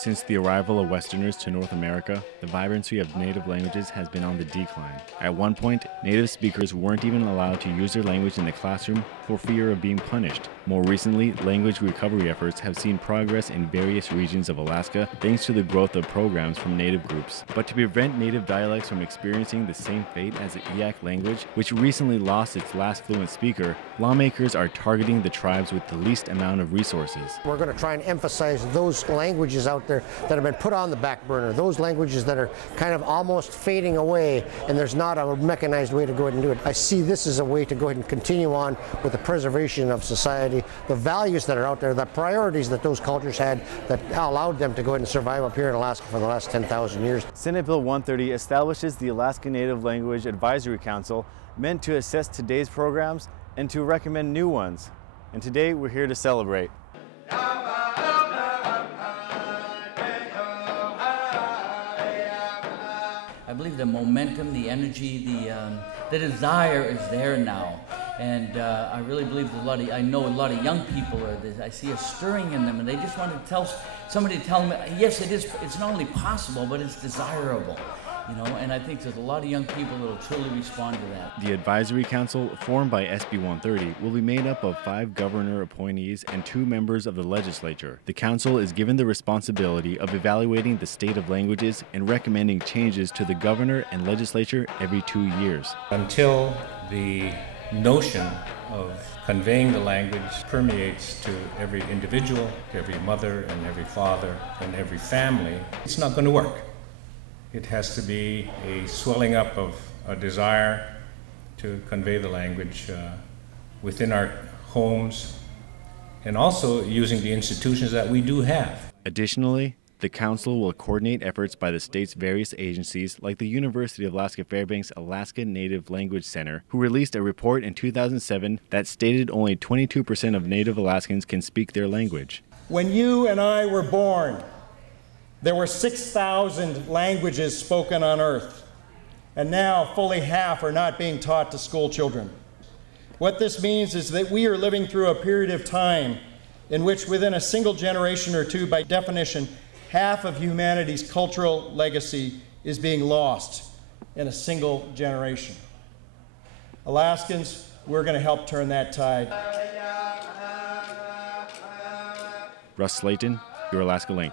Since the arrival of Westerners to North America, the vibrancy of native languages has been on the decline. At one point, native speakers weren't even allowed to use their language in the classroom for fear of being punished. More recently, language recovery efforts have seen progress in various regions of Alaska thanks to the growth of programs from native groups. But to prevent native dialects from experiencing the same fate as the Eyak language, which recently lost its last fluent speaker, lawmakers are targeting the tribes with the least amount of resources. We're going to try and emphasize those languages out there that have been put on the back burner, those languages that are kind of almost fading away, and there's not a mechanized way to go ahead and do it. I see this as a way to go ahead and continue on with the preservation of society, the values that are out there, the priorities that those cultures had that allowed them to go ahead and survive up here in Alaska for the last 10,000 years. Senate Bill 130 establishes the Alaska Native Language Advisory Council, meant to assess today's programs and to recommend new ones. And today we're here to celebrate. I believe the momentum, the energy, the desire is there now. And I really believe I know a lot of young people I see a stirring in them, and they just want to tell somebody to tell them, yes, it's not only possible, but it's desirable. You know, and I think there's a lot of young people that will truly respond to that. The Advisory Council, formed by SB 130, will be made up of 5 governor appointees and 2 members of the legislature. The council is given the responsibility of evaluating the state of languages and recommending changes to the governor and legislature every 2 years. Until the notion of conveying the language permeates to every individual, to every mother and every father and every family, it's not going to work. It has to be a swelling up of a desire to convey the language within our homes, and also using the institutions that we do have. Additionally, the council will coordinate efforts by the state's various agencies like the University of Alaska Fairbanks Alaska Native Language Center, who released a report in 2007 that stated only 22% of Native Alaskans can speak their language. When you and I were born, there were 6,000 languages spoken on Earth, and now fully half are not being taught to school children. What this means is that we are living through a period of time in which within a single generation or two, by definition, half of humanity's cultural legacy is being lost in a single generation. Alaskans, we're going to help turn that tide. Russ Slaten, YourAlaskaLink.